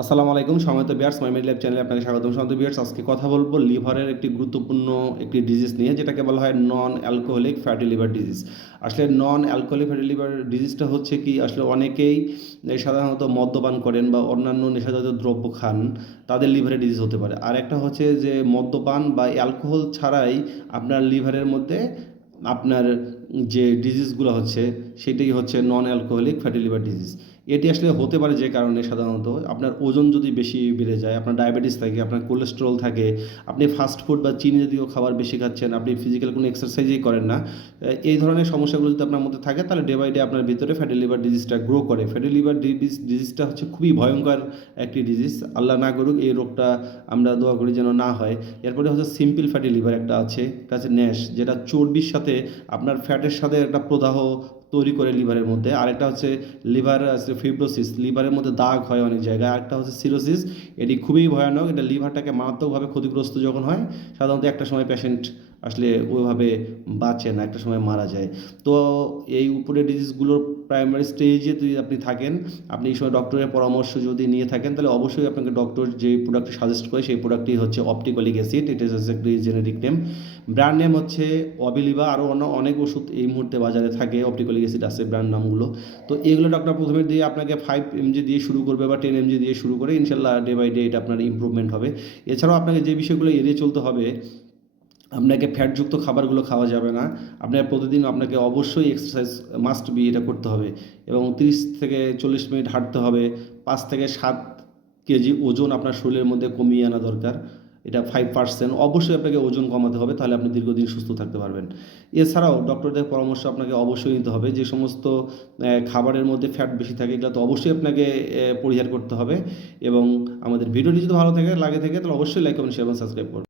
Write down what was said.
আসসালামু আলাইকুম সম্মানিত ভিউয়ার্স মাই মেড লাইফ চ্যানেলে আপনাকে স্বাগতম। সম্মানিত ভিউয়ার্স, আজকে কথা বলবো লিভারের একটি গুরুত্বপূর্ণ একটি ডিজিজ নিয়ে, যেটাকে বলা হয় non alcoholic fatty liver disease. আসলে নন অ্যালকোহলিক ফ্যাটি লিভার ডিজিজটা হচ্ছে কি, আসলে অনেকেই সাধারণত মদ্যপান করেন বা অন্যান্য নেশাজাতীয় দ্রব্য খান, তাদের লিভারের ডিজিজ হতে পারে। আর একটা হচ্ছে যে মদ্যপান বা অ্যালকোহল ছাড়াই আপনার লিভারের মধ্যে আপনার যে ডিজিজগুলো হচ্ছে সেটাই হচ্ছে non alcoholic fatty liver disease. এটি আসলে হতে পারে যে কারণে, সাধারণত আপনার ওজন যদি বেশি বেড়ে যায়, আপনার ডায়াবেটিস থাকে, আপনার কোলেস্টেরল থাকে, আপনি ফাস্ট ফুড বা চিনি জাতীয় খাবার বেশি খাচ্ছেন, আপনি ফিজিক্যাল কোনো এক্সারসাইজই করেন না, এই ধরনের সমস্যাগুলো যদি আপনার মধ্যে থাকে, তাহলে ডে বাই ডে আপনার ভিতরে ফ্যাটি লিভার ডিজিজটা গ্রো করে। ফ্যাটি লিভার ডিজিজটা হচ্ছে খুবই ভয়ঙ্কর একটি ডিজিজ। আল্লাহ না করুক এই রোগটা, আমরা দোয়া করি যেন না হয়। এরপরে হচ্ছে সিম্পল ফ্যাটি লিভার একটা আছে, এটা হচ্ছে ন্যাশ, যেটা চর্বির সাথে আপনার ফ্যাটের সাথে একটা প্রদাহ তৈরি করে লিভারের মধ্যে। আরেকটা হচ্ছে লিভার ফিব্রোসিস, লিভারের মধ্যে দাগ হয় অনেক জায়গায়। আরেকটা হচ্ছে সিরোসিস, এটি খুবই ভয়ানক। এটা লিভারটাকে মারাত্মকভাবে ক্ষতিগ্রস্ত যখন হয়, সাধারণত একটা সময় পেশেন্ট আসলে ওইভাবে বাঁচে না, একটা সময় মারা যায়। তো এই উপরে ডিজিজগুলোর প্রাইমারি স্টেজে যদি আপনি থাকেন, আপনি এই সময় ডক্টরের পরামর্শ যদি নিয়ে থাকেন, তাহলে অবশ্যই আপনাকে ডক্টর যে প্রোডাক্টটি সাজেস্ট করে সেই প্রোডাক্টটি হচ্ছে অপটিকলিক অ্যাসিড। ইট ইজ একটি জেনেরিক নেম, ব্র্যান্ড নেম হচ্ছে অবিলিভা। আরও অনেক ওষুধ এই মুহূর্তে বাজারে থাকে, অপটিকলিক অ্যাসিড আছে ব্র্যান্ড নামগুলো। তো এগুলো ডক্টর প্রথমে দিয়ে আপনাকে 5 mg দিয়ে শুরু করবে বা 10 mg দিয়ে শুরু করে, ইনশাল্লাহ ডে বাই ডে এটা আপনার ইম্প্রুভমেন্ট হবে। এছাড়াও আপনাকে যে বিষয়গুলো এড়িয়ে চলতে হবে, আপনাকে ফ্যাটযুক্ত খাবারগুলো খাওয়া যাবে না। আপনার প্রতিদিন আপনাকে অবশ্যই এক্সারসাইজ মাস্ট বি, এটা করতে হবে, এবং 30 থেকে 40 মিনিট হাঁটতে হবে। 5 থেকে 7 কেজি ওজন আপনার শরীরের মধ্যে কমিয়ে আনা দরকার। এটা 5%। অবশ্যই আপনাকে ওজন কমাতে হবে, তাহলে আপনি দীর্ঘদিন সুস্থ থাকতে পারবেন। এছাড়াও ডক্টরদের পরামর্শ আপনাকে অবশ্যই নিতে হবে। যে সমস্ত খাবারের মধ্যে ফ্যাট বেশি থাকে, এগুলো তো অবশ্যই আপনাকে পরিহার করতে হবে। এবং আমাদের ভিডিওটি যদি ভালো লাগে থাকে, তাহলে অবশ্যই লাইক কমেন্ট শেয়ার এবং সাবস্ক্রাইব করুন।